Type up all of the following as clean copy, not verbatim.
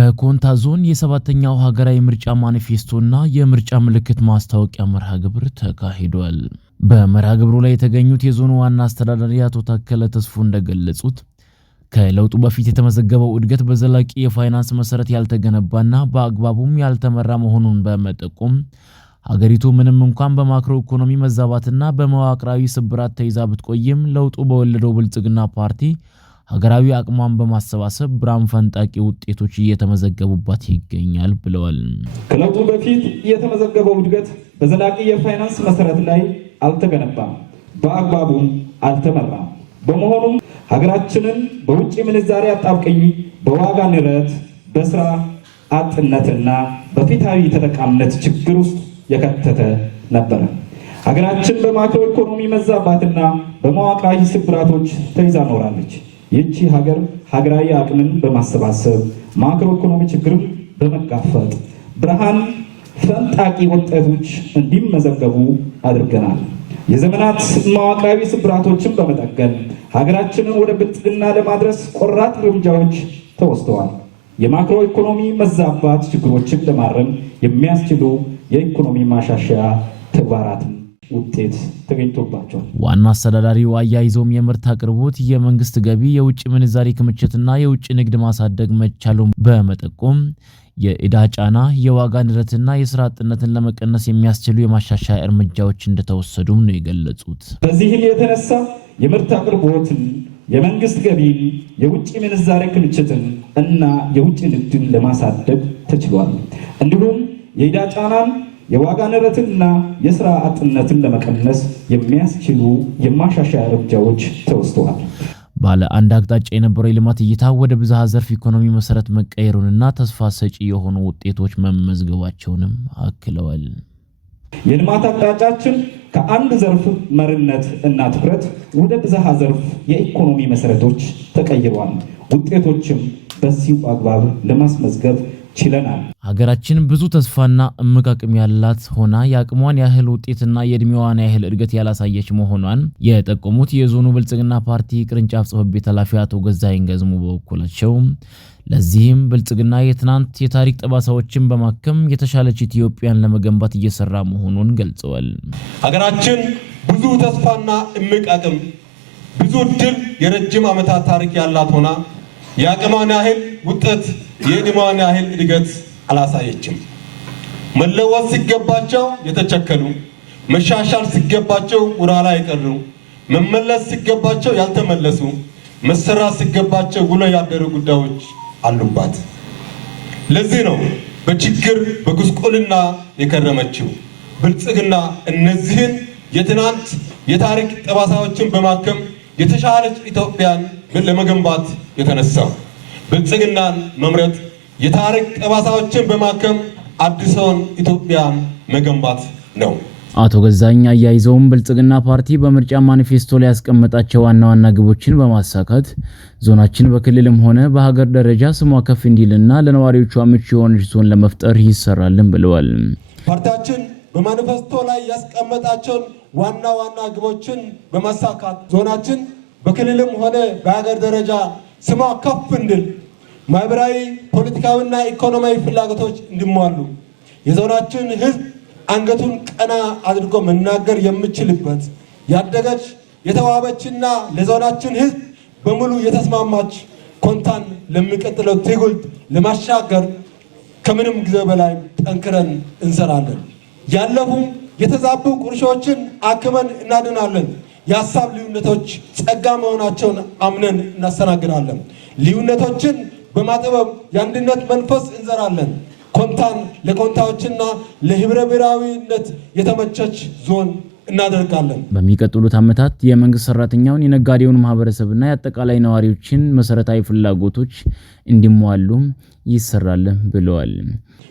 በኮንታ ዞን የሰባተኛው ሀገራዊ ምርጫ ማኒፌስቶና የምርጫ ምልክት ማስታወቂያ መርሃ ግብር ተካሂዷል። በመርሃ ግብሩ ላይ የተገኙት የዞኑ ዋና አስተዳዳሪ አቶ ታከለ ተስፉ እንደገለጹት ከለውጡ በፊት የተመዘገበው እድገት በዘላቂ የፋይናንስ መሰረት ያልተገነባና በአግባቡም ያልተመራ መሆኑን በመጠቆም ሀገሪቱ ምንም እንኳን በማክሮ ኢኮኖሚ መዛባትና በመዋቅራዊ ስብራት ተይዛ ብትቆይም ለውጡ በወለደው ብልጽግና ፓርቲ ሀገራዊ አቅሟን በማሰባሰብ ብራም ፈንጣቂ ውጤቶች እየተመዘገቡባት ይገኛል ብለዋል። ከለውጡ በፊት የተመዘገበው እድገት በዘላቂ የፋይናንስ መሰረት ላይ አልተገነባም፣ በአግባቡም አልተመራም። በመሆኑም ሀገራችንን በውጭ ምንዛሪ አጣብቀኝ፣ በዋጋ ንረት፣ በስራ አጥነትና በፍትሃዊ ተጠቃሚነት ችግር ውስጥ የከተተ ነበር። ሀገራችን በማክሮ ኢኮኖሚ መዛባትና በመዋቅራዊ ስብራቶች ተይዛ ኖራለች። ይህቺ ሀገር ሀገራዊ አቅምን በማሰባሰብ ማክሮ ኢኮኖሚ ችግርን በመጋፈጥ ብርሃን ፈንጣቂ ውጤቶች እንዲመዘገቡ አድርገናል። የዘመናት መዋቅራዊ ስብራቶችን በመጠገን ሀገራችንን ወደ ብልጽግና ለማድረስ ቆራጥ እርምጃዎች ተወስደዋል። የማክሮ ኢኮኖሚ መዛባት ችግሮችን ለማረም የሚያስችሉ የኢኮኖሚ ማሻሻያ ተግባራትን ውጤት ተገኝቶባቸዋል። ዋና አስተዳዳሪው አያይዘውም የምርት አቅርቦት፣ የመንግስት ገቢ፣ የውጭ ምንዛሪ ክምችትና የውጭ ንግድ ማሳደግ መቻሉን በመጠቆም የዕዳ ጫና፣ የዋጋ ንረትና የስራ አጥነትን ለመቀነስ የሚያስችሉ የማሻሻያ እርምጃዎች እንደተወሰዱም ነው የገለጹት። በዚህም የተነሳ የምርት አቅርቦትን፣ የመንግስት ገቢን፣ የውጭ ምንዛሪ ክምችትን እና የውጭ ንግድን ለማሳደግ ተችሏል። እንዲሁም የዕዳ ጫናን፣ የዋጋ ንረትና የስራ አጥነትን ለመቀነስ የሚያስችሉ የማሻሻያ እርምጃዎች ተወስደዋል። ባለ አንድ አቅጣጫ የነበረው የልማት እይታ ወደ ብዝሃ ዘርፍ ኢኮኖሚ መሰረት መቀየሩንና ተስፋ ሰጪ የሆኑ ውጤቶች መመዝገባቸውንም አክለዋል። የልማት አቅጣጫችን ከአንድ ዘርፍ መሪነት እና ትኩረት ወደ ብዝሃ ዘርፍ የኢኮኖሚ መሰረቶች ተቀይሯል። ውጤቶችም በዚሁ አግባብ ለማስመዝገብ ችለናል። ሀገራችን ብዙ ተስፋና እምቅ አቅም ያላት ሆና የአቅሟን ያህል ውጤትና የእድሜዋን ያህል እድገት ያላሳየች መሆኗን የጠቆሙት የዞኑ ብልጽግና ፓርቲ ቅርንጫፍ ጽሕፈት ቤት ኃላፊ አቶ ገዛኸኝ ገዝሙ በበኩላቸው ለዚህም ብልጽግና የትናንት የታሪክ ጠባሳዎችን በማከም የተሻለች ኢትዮጵያን ለመገንባት እየሰራ መሆኑን ገልጸዋል። ሀገራችን ብዙ ተስፋና እምቅ አቅም፣ ብዙ እድል፣ የረጅም ዓመታት ታሪክ ያላት ሆና የአቅሟን ያህል ውጤት የእድሜዋን ያህል እድገት አላሳየችም። መለወጥ ሲገባቸው የተቸከሉ፣ መሻሻል ሲገባቸው ወደኋላ የቀሩ፣ መመለስ ሲገባቸው ያልተመለሱ፣ መሰራት ሲገባቸው ውለው ያደሩ ጉዳዮች አሉባት። ለዚህ ነው በችግር በጉስቁልና የከረመችው። ብልጽግና እነዚህን የትናንት የታሪክ ጠባሳዎችን በማከም የተሻለች ኢትዮጵያን ለመገንባት የተነሳው። ብልጽግናን መምረጥ የታሪክ ጠባሳዎችን በማከም አዲሷን ኢትዮጵያን መገንባት ነው። አቶ ገዛኸኝ አያይዘውም ብልጽግና ፓርቲ በምርጫ ማኒፌስቶ ላይ ያስቀመጣቸው ዋና ዋና ግቦችን በማሳካት ዞናችን በክልልም ሆነ በሀገር ደረጃ ስሟ ከፍ እንዲልና ለነዋሪዎቿ ምቹ የሆነች ዞን ለመፍጠር ይሰራልን ብለዋል። ፓርቲያችን በማኒፌስቶ ላይ ያስቀመጣቸውን ዋና ዋና ግቦችን በማሳካት ዞናችን በክልልም ሆነ በሀገር ደረጃ ስሟ ከፍ እንዲል፣ ማህበራዊ፣ ፖለቲካዊና ኢኮኖሚያዊ ፍላጎቶች እንዲሟሉ፣ የዞናችን ሕዝብ አንገቱን ቀና አድርጎ መናገር የሚችልበት ያደገች የተዋበችና ለዞናችን ሕዝብ በሙሉ የተስማማች ኮንታን ለሚቀጥለው ትውልድ ለማሻገር ከምንም ጊዜ በላይ ጠንክረን እንሰራለን። ያለፉ የተዛቡ ቁርሾችን አክመን እናድናለን። የሀሳብ ልዩነቶች ጸጋ መሆናቸውን አምነን እናስተናግዳለን። ልዩነቶችን በማጥበብ የአንድነት መንፈስ እንዘራለን። ኮንታን ለኮንታዎችና ለህብረ ብሔራዊነት የተመቸች ዞን እናደርጋለን። በሚቀጥሉት ዓመታት የመንግስት ሰራተኛውን፣ የነጋዴውን ማህበረሰብና የአጠቃላይ ነዋሪዎችን መሰረታዊ ፍላጎቶች እንዲሟሉ ይሰራል ብለዋል።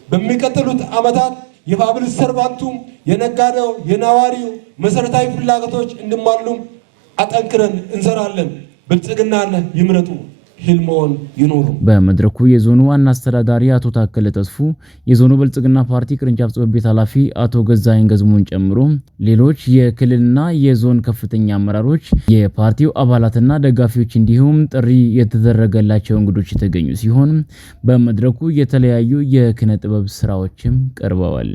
በሚቀጥሉት ዓመታት የፓብሊክ ሰርቫንቱ፣ የነጋዴው፣ የነዋሪው መሰረታዊ ፍላጎቶች እንዲሟሉ አጠንክረን እንሰራለን። ብልጽግናን ይምረጡ። ህልሞን ይኑሩ። በመድረኩ የዞኑ ዋና አስተዳዳሪ አቶ ታከለ ተስፉ፣ የዞኑ ብልጽግና ፓርቲ ቅርንጫፍ ጽሕፈት ቤት ኃላፊ አቶ ገዛኸኝ ገዝሙን ጨምሮ ሌሎች የክልልና የዞን ከፍተኛ አመራሮች፣ የፓርቲው አባላትና ደጋፊዎች እንዲሁም ጥሪ የተደረገላቸው እንግዶች የተገኙ ሲሆን በመድረኩ የተለያዩ የኪነ ጥበብ ስራዎችም ቀርበዋል።